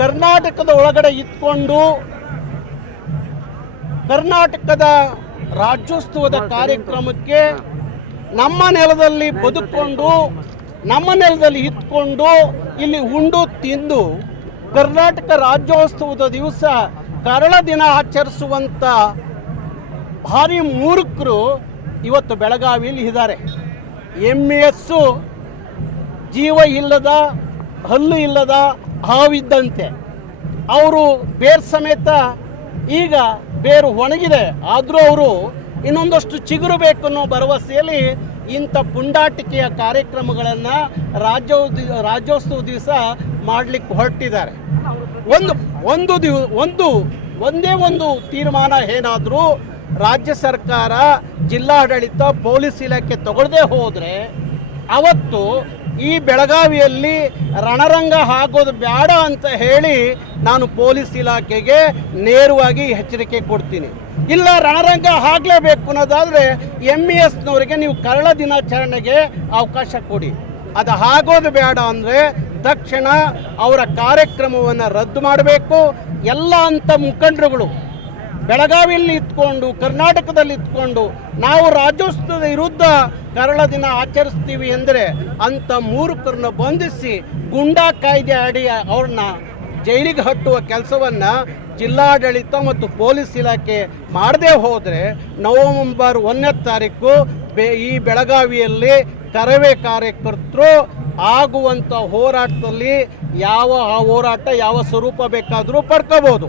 ಕರ್ನಾಟಕದ ಒಳಗಡೆ ಇದ್ಕೊಂಡು ಕರ್ನಾಟಕದ ರಾಜ್ಯೋತ್ಸವದ ಕಾರ್ಯಕ್ರಮಕ್ಕೆ ನಮ್ಮ ನೆಲದಲ್ಲಿ ಬದುಕೊಂಡು, ನಮ್ಮ ನೆಲದಲ್ಲಿ ಇದ್ಕೊಂಡು ಇಲ್ಲಿ ಉಂಡು ತಿಂದು ಕರ್ನಾಟಕ ರಾಜ್ಯೋತ್ಸವದ ದಿವಸ ಕರಳ ದಿನ ಆಚರಿಸುವಂಥ ಭಾರಿ ಮೂರ್ಖರು ಇವತ್ತು ಬೆಳಗಾವಿಯಲ್ಲಿ ಇದ್ದಾರೆ. ಎಂ ಎಸ್ಸು ಜೀವ ಇಲ್ಲದ, ಹಲ್ಲು ಇಲ್ಲದ ಹಾವಿದ್ದಂತೆ. ಅವರು ಬೇರ್ ಸಮೇತ ಈಗ ಬೇರು ಒಣಗಿದೆ. ಆದರೂ ಅವರು ಇನ್ನೊಂದಷ್ಟು ಚಿಗುರು ಬೇಕು ಅನ್ನೋ ಭರವಸೆಯಲ್ಲಿ ಇಂಥ ಪುಂಡಾಟಿಕೆಯ ಕಾರ್ಯಕ್ರಮಗಳನ್ನು ರಾಜ್ಯೋ ರಾಜ್ಯೋತ್ಸವ ದಿವಸ ಮಾಡಲಿಕ್ಕೆ ಹೊರಟಿದ್ದಾರೆ. ಒಂದು ಒಂದು ದಿವ, ಒಂದು, ಒಂದೇ ಒಂದು ತೀರ್ಮಾನ ಏನಾದರೂ ರಾಜ್ಯ ಸರ್ಕಾರ ಜಿಲ್ಲಾಡಳಿತ ಪೊಲೀಸ್ ಇಲಾಖೆ ತಗೊಳ್ಳದೆ ಹೋದರೆ ಅವತ್ತು ಈ ಬೆಳಗಾವಿಯಲ್ಲಿ ರಣರಂಗ ಹಾಕೋದು ಬೇಡ ಅಂತ ಹೇಳಿ ನಾನು ಪೊಲೀಸ್ ಇಲಾಖೆಗೆ ನೇರವಾಗಿ ಎಚ್ಚರಿಕೆ ಕೊಡ್ತೀನಿ. ಇಲ್ಲ ರಣರಂಗ ಆಗಲೇಬೇಕು ಅನ್ನೋದಾದರೆ ಎಂ ಇ ಎಸ್ನವರಿಗೆ ನೀವು ಕರಳ ದಿನಾಚರಣೆಗೆ ಅವಕಾಶ ಕೊಡಿ. ಅದು ಆಗೋದು ಬೇಡ ಅಂದರೆ ತಕ್ಷಣ ಅವರ ಕಾರ್ಯಕ್ರಮವನ್ನು ರದ್ದು ಮಾಡಬೇಕು. ಎಲ್ಲ ಅಂಥ ಮುಖಂಡರುಗಳು ಬೆಳಗಾವಿಯಲ್ಲಿ ಇತ್ಕೊಂಡು ಕರ್ನಾಟಕದಲ್ಲಿ ಇತ್ಕೊಂಡು ನಾವು ರಾಜ್ಯೋತ್ಸವದ ವಿರುದ್ಧ ಕರಳ ದಿನ ಆಚರಿಸ್ತೀವಿ ಎಂದರೆ ಅಂಥ ಮೂರುಖರನ್ನು ಬಂಧಿಸಿ ಗುಂಡಾ ಕಾಯ್ದೆ ಅಡಿ ಅವ್ರನ್ನ ಜೈಲಿಗೆ ಹಟ್ಟುವ ಕೆಲಸವನ್ನು ಜಿಲ್ಲಾಡಳಿತ ಮತ್ತು ಪೊಲೀಸ್ ಇಲಾಖೆ ಮಾಡದೇ ಹೋದರೆ ನವಂಬರ್ ಒಂದನೇ ತಾರೀಕು ಬೆ ಈ ಬೆಳಗಾವಿಯಲ್ಲಿ ಕರವೇ ಕಾರ್ಯಕರ್ತರು ಆಗುವಂಥ ಹೋರಾಟದಲ್ಲಿ ಯಾವ ಆ ಹೋರಾಟ ಯಾವ ಸ್ವರೂಪ ಬೇಕಾದರೂ ಪಡ್ಕೋಬೋದು